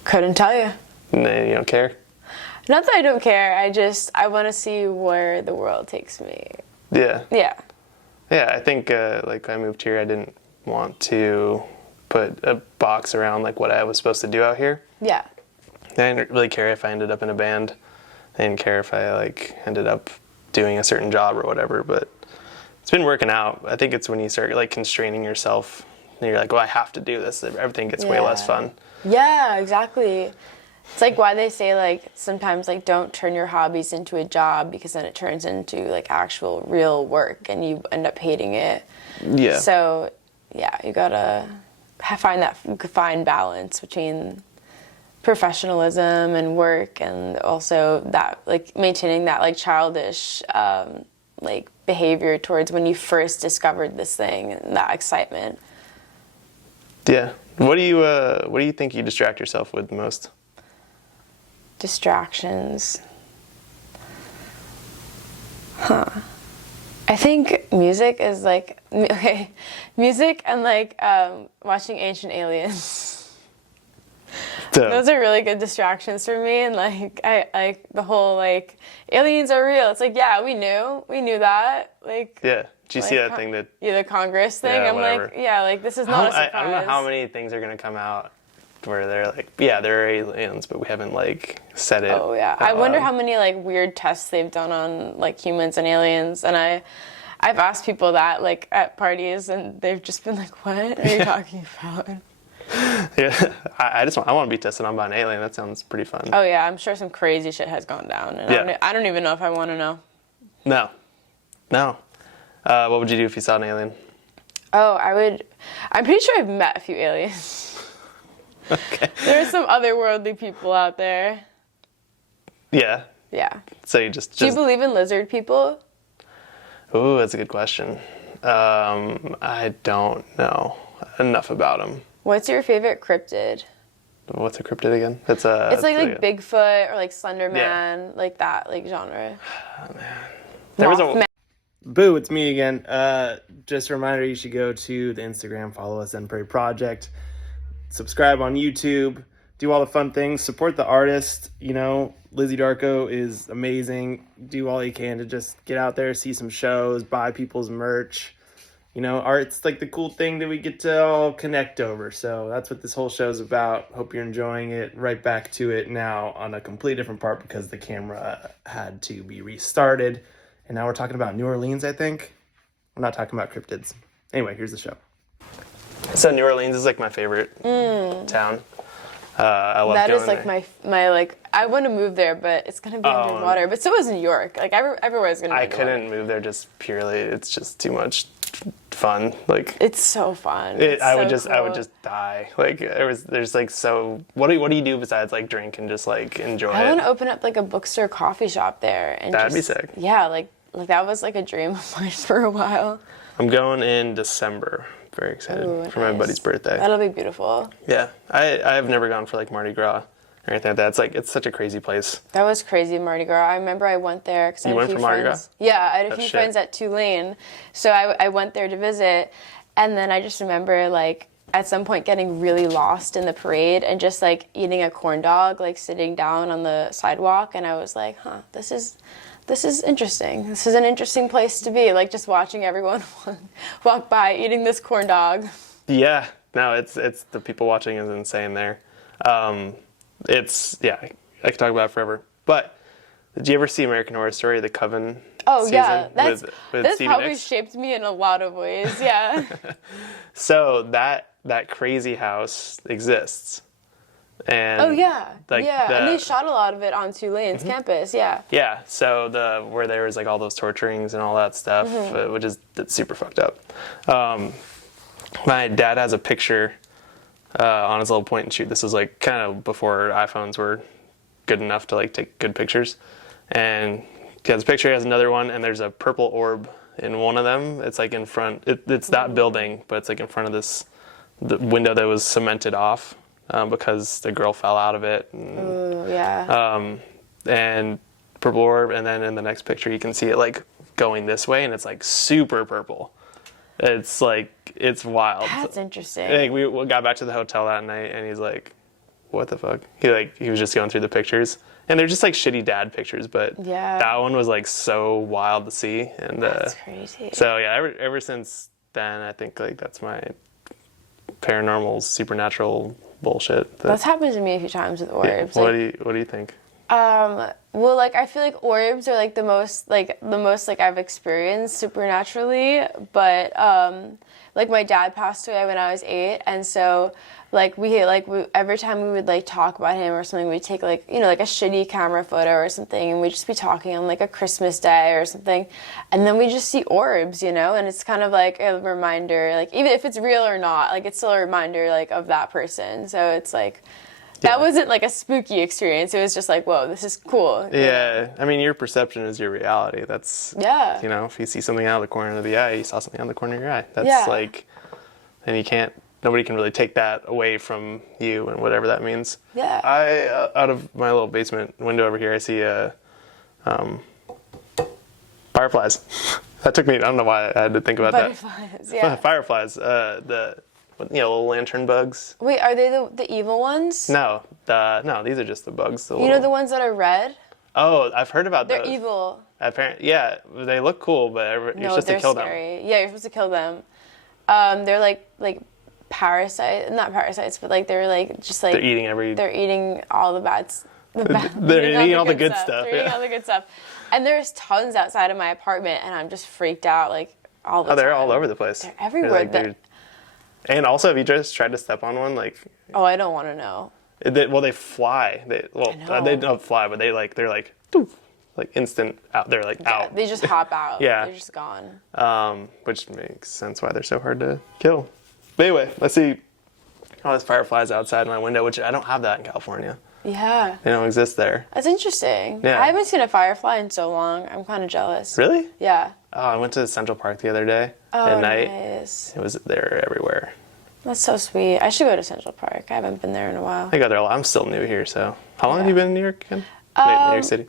Couldn't tell you. No, you don't care? Not that I don't care. I want to see where the world takes me. Yeah. Yeah. Yeah, I think like I moved here, I didn't want to put a box around like what I was supposed to do out here. Yeah. I didn't really care if I ended up in a band. I didn't care if I like ended up doing a certain job or whatever, but it's been working out. I think it's when you start like constraining yourself and you're like, well, I have to do this. Everything gets way less fun. Yeah, exactly. It's like why they say like sometimes like don't turn your hobbies into a job, because then it turns into like actual real work and you end up hating it. Yeah. So yeah, you gotta find that fine balance between professionalism and work, and also that like maintaining that like childish like behavior towards when you first discovered this thing and that excitement. Yeah. What do you think you distract yourself with the most? Distractions. I think music is like, okay, music and like watching Ancient Aliens. Those are really good distractions for me, and like I like the whole like aliens are real. It's like, yeah, we knew that. Like, yeah. Did you see that thing that? Yeah, the Congress thing. Yeah, I'm whatever. like, yeah, like this is not a surprise. I don't know how many things are gonna come out where they're like, yeah, there are aliens, but we haven't like said it. Oh yeah, I wonder how many like weird tests they've done on like humans and aliens, and I've asked people that like at parties, and they've just been like, what are you talking about? Yeah, I want to be tested on by an alien. That sounds pretty fun. Oh yeah, I'm sure some crazy shit has gone down, and I don't even know if I want to know. No. What would you do if you saw an alien? Oh, I'm pretty sure I've met a few aliens. Okay. There are some otherworldly people out there. Yeah. Yeah. So you just... Do you believe in lizard people? Ooh, that's a good question. I don't know enough about them. What's your favorite cryptid? What's a cryptid again? It's like Bigfoot or like Slender Man, like that like genre. Oh man. There was a Boo, it's me again. Just a reminder, you should go to the Instagram, follow us, Zen Perry Project, subscribe on YouTube, do all the fun things, support the artist. Lizzie Dark0 is amazing. Do all you can to just get out there, see some shows, buy people's merch. Art's like the cool thing that we get to all connect over. So that's what this whole show's about. Hope you're enjoying it. Right back to it now on a completely different part because the camera had to be restarted. And now we're talking about New Orleans, I think. We're not talking about cryptids. Anyway, here's the show. So New Orleans is like my favorite town. I love that going is like there. my like I want to move there, but it's gonna be underwater. But so is New York. Like everywhere is gonna be underwater. I couldn't move there just purely. It's just too much fun. Like It's so fun. It's I so would cool. just die. Like there's like so. What do you do besides like drink and just like enjoy I it? want to open up like a bookstore coffee shop there, and That'd be just, sick. Yeah, like that was like a dream of mine for a while. I'm going in December. Very excited for my Nice. buddy's birthday. That'll be beautiful. Yeah, I've never gone for like Mardi Gras or anything like that. It's like it's such a crazy place. That was crazy, Mardi Gras. I remember I went there because I had You a went few for Mardi friends. Gras? Yeah, I had a Oh, few shit. friends at Tulane, so I went there to visit, and then I just remember like at some point getting really lost in the parade and just like eating a corn dog, like sitting down on the sidewalk, and I was like, huh, this is interesting. This is an interesting place to be. Like just watching everyone walk by eating this corn dog. Yeah, no, it's the people watching is insane there. It's I could talk about it forever. But did you ever see American Horror Story, the Coven? Oh season yeah, with that's Stevie probably Nicks? shaped me in a lot of ways. Yeah. So that crazy house exists. And Oh yeah, like yeah, and the- they shot a lot of it on Tulane's campus. Yeah. Yeah, so where there was like all those torturings and all that stuff, which is that's super fucked up. My dad has a picture on his little point and shoot. This was like kind of before iPhones were good enough to like take good pictures. And he has a picture, he has another one, and there's a purple orb in one of them. It's like in front, it's that building, but it's like in front of the window that was cemented off because the girl fell out of it. And, Ooh, yeah. and purple orb, and then in the next picture you can see it like going this way, and it's like super purple. It's like, it's wild. That's interesting. I think we got back to the hotel that night, and he's like, what the fuck? He was just going through the pictures, and they're just like shitty dad pictures, but Yeah. that one was like so wild to see. And That's crazy. so yeah, ever since then, I think like that's my paranormal supernatural bullshit. That's happened to me a few times with orbs. What Like, do you think? well, like I feel like orbs are like the most like I've experienced supernaturally, but like my dad passed away when I was 8, and so like we every time we would like talk about him or something, we'd take like like a shitty camera photo or something, and we'd just be talking on like a Christmas day or something, and then we just see orbs, and it's kind of like a reminder, like even if it's real or not, like it's still a reminder like of that person. So it's like. That wasn't like a spooky experience. It was just like, whoa, this is cool. Yeah, I mean, your perception is your reality. That's, Yeah. if you see something out of the corner of the eye, you saw something out of the corner of your eye. That's Yeah. like, and nobody can really take that away from you and whatever that means. Yeah. Out of my little basement window over here, I see fireflies. That took me, I don't know why I had to think about Butterflies, yeah. that. Fireflies, the little lantern bugs. Wait, are they the evil ones? No, these are just the bugs. You know the ones that are red? Oh, I've heard about They're those. evil. Apparently, yeah, they look cool, but you're No, supposed they're to kill scary. Yeah, you're supposed to kill them. They're like parasites, not parasites, but like they're like just like them. They're eating they're eating all the bads. They're eating all the good stuff. They're eating all the good stuff. And there's tons outside of my apartment, and I'm just freaked out like all the time. They're all over the place. They're everywhere. Like, and also, have you just tried to step on one? Like, Oh, I don't want to know. they fly. They know. don't fly, but they're like doof, like instant out. They're like out. They just hop out. Yeah. They're just gone. Which makes sense why they're so hard to kill. But anyway, let's see. Oh, there's fireflies outside my window, which I don't have that in California. Yeah. They don't exist there. That's interesting. Yeah. I haven't seen a firefly in so long. I'm kind of jealous. Really? Yeah. Oh, I went to Central Park the other day Oh, at night. nice. It was there everywhere. That's so sweet. I should go to Central Park. I haven't been there in a while. I go there a lot. I'm still new here, so. How long have Yeah. you been in New York again? New York City?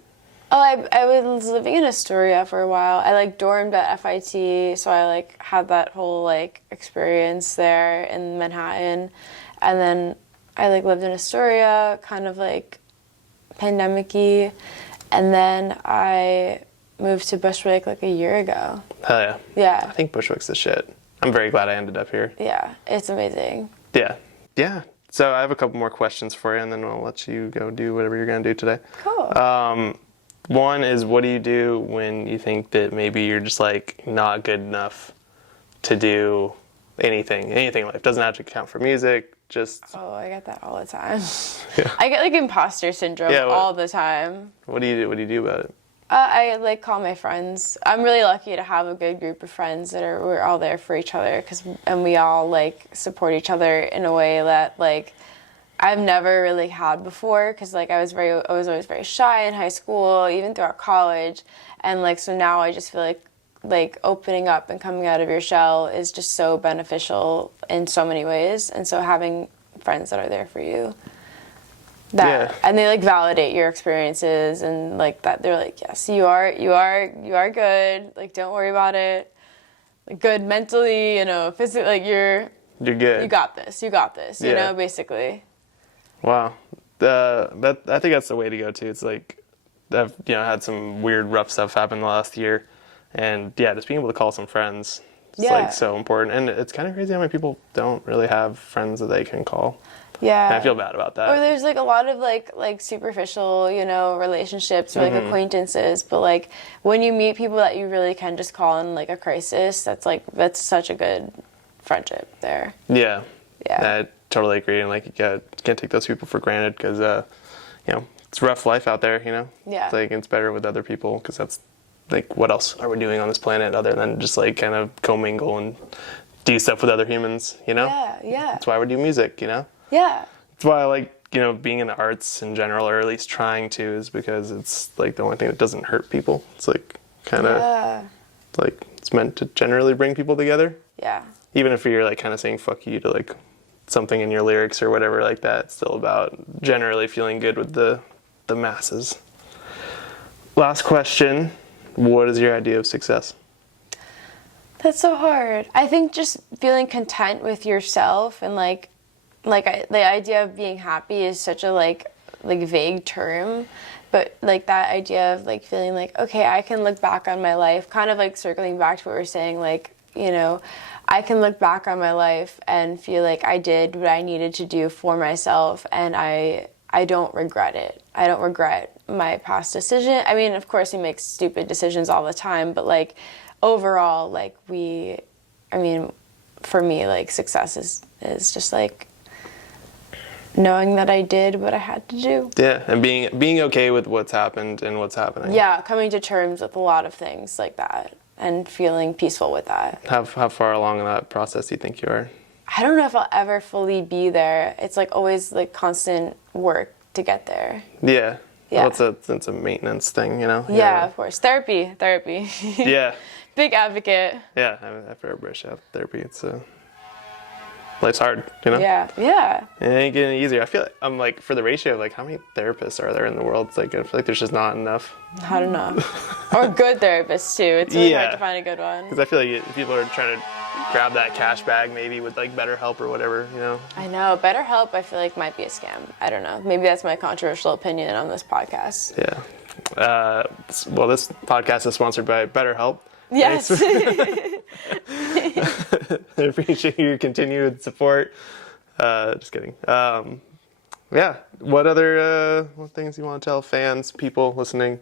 Oh, I was living in Astoria for a while. I like dormed at FIT, so I like had that whole like experience there in Manhattan, and then I like lived in Astoria, kind of like pandemic-y, and then I moved to Bushwick like a year ago. Hell yeah. I Yeah, think Bushwick's the shit. I'm very glad I ended up here. yeah, it's amazing. Yeah. Yeah. So I have a couple more questions for you, and then I'll let you go do whatever you're going to do today. Cool. One is, what do you do when you think that maybe you're just like not good enough to do anything in life? Doesn't have to count for music, just Oh, I get that all the time. Yeah. I get like imposter syndrome Yeah, what- all the time. what do you do about it? I like call my friends. I'm really lucky to have a good group of friends we're all there for each other and we all like support each other in a way that like I've never really had before, because like I was always very shy in high school, even throughout college, and like so now I just feel like opening up and coming out of your shell is just so beneficial in so many ways, and so having friends that are there for you. And they like validate your experiences and like that they're like, yes, you are good, like don't worry about it, like, good mentally, you know, physically, like you're good, you got this, you know, basically. Wow. I think that's the way to go too. It's like I've had some weird rough stuff happen the last year, and just being able to call some friends is like so important. And it's kind of crazy how many people don't really have friends that they can call. Yeah. And I feel bad about that. Or there's like a lot of like superficial, you know, relationships or like acquaintances, but like when you meet people that you really can just call in like a crisis, that's such a good friendship there. Yeah. I totally agree, and like you can't take those people for granted, because it's a rough life out there, you know. It's like it's better with other people, because that's like, what else are we doing on this planet other than just like kind of commingle and do stuff with other humans, you know? That's why we do music, you know. That's why I like, being in the arts in general, or at least trying to, is because it's like the only thing that doesn't hurt people. It's like kind of like it's meant to generally bring people together. Even if you're like kind of saying fuck you to like something in your lyrics or whatever like that, it's still about generally feeling good with the masses. Last question, what is your idea of success? That's so hard. I think just feeling content with yourself, and the idea of being happy is such a like vague term, but like that idea of like feeling like, okay, I can look back on my life, kind of like circling back to what we were saying, like, you know, I can look back on my life and feel like I did what I needed to do for myself, and I don't regret it. I don't regret my past decision. I mean, of course, we make stupid decisions all the time, but like overall, like for me, like success is just like knowing that I did what I had to do. Yeah, and being okay with what's happened and what's happening. Yeah, coming to terms with a lot of things like that and feeling peaceful with that. How far along in that process do you think you are? I don't know if I'll ever fully be there. It's like always like constant work to get there. Yeah. Well, it's a maintenance thing, you know? Yeah, of course. Therapy. Yeah. Big advocate. Yeah, after everybody should have therapy. Life's hard, you know? Yeah. It ain't getting easier. I feel like I'm like, for the ratio of like how many therapists are there in the world, it's like I feel like there's just not enough. Not enough. Or good therapists too. It's really hard to find a good one. Because I feel like people are trying to grab that cash bag maybe with like BetterHelp or whatever, you know? I know. BetterHelp I feel like might be a scam. I don't know. Maybe that's my controversial opinion on this podcast. Yeah. Well, this podcast is sponsored by BetterHelp. Yes. I appreciate your continued support. Just kidding. Yeah. What other what things you want to tell fans, people listening?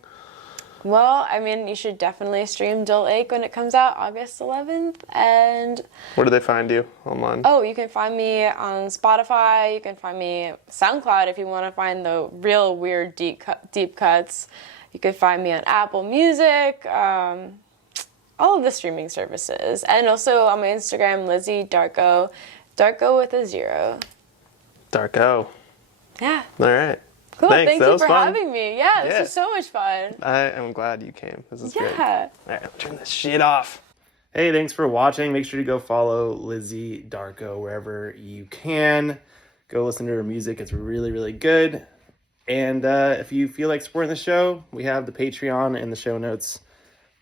Well, I mean, you should definitely stream Dull Ache when it comes out August 11th. And where do they find you online? Oh, you can find me on Spotify. You can find me SoundCloud if you want to find the real weird deep cuts. You can find me on Apple Music. All of the streaming services. And also on my Instagram, Lizzie Dark0. Dark0 with a 0. Dark0. Yeah. All right. Cool. Thanks. Thank you for having me. Yeah, this was so much fun. I am glad you came. This is great. Yeah. All right, turn this shit off. Hey, thanks for watching. Make sure to go follow Lizzie Dark0 wherever you can. Go listen to her music. It's really, really good. And if you feel like supporting the show, we have the Patreon in the show notes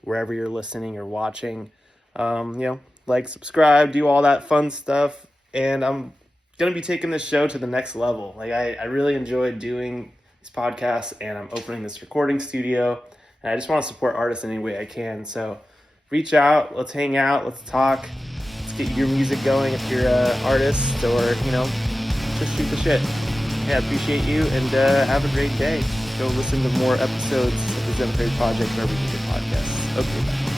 wherever you're listening or watching. Like, subscribe, do all that fun stuff. And I'm going to be taking this show to the next level. Like, I really enjoyed doing these podcasts, and I'm opening this recording studio. And I just want to support artists in any way I can. So reach out, let's hang out, let's talk. Let's get your music going if you're an artist, or, just shoot the shit. Yeah, I appreciate you, and have a great day. Go listen to more episodes of the Zen Perry Project wherever you get your podcasts. Okay, bye.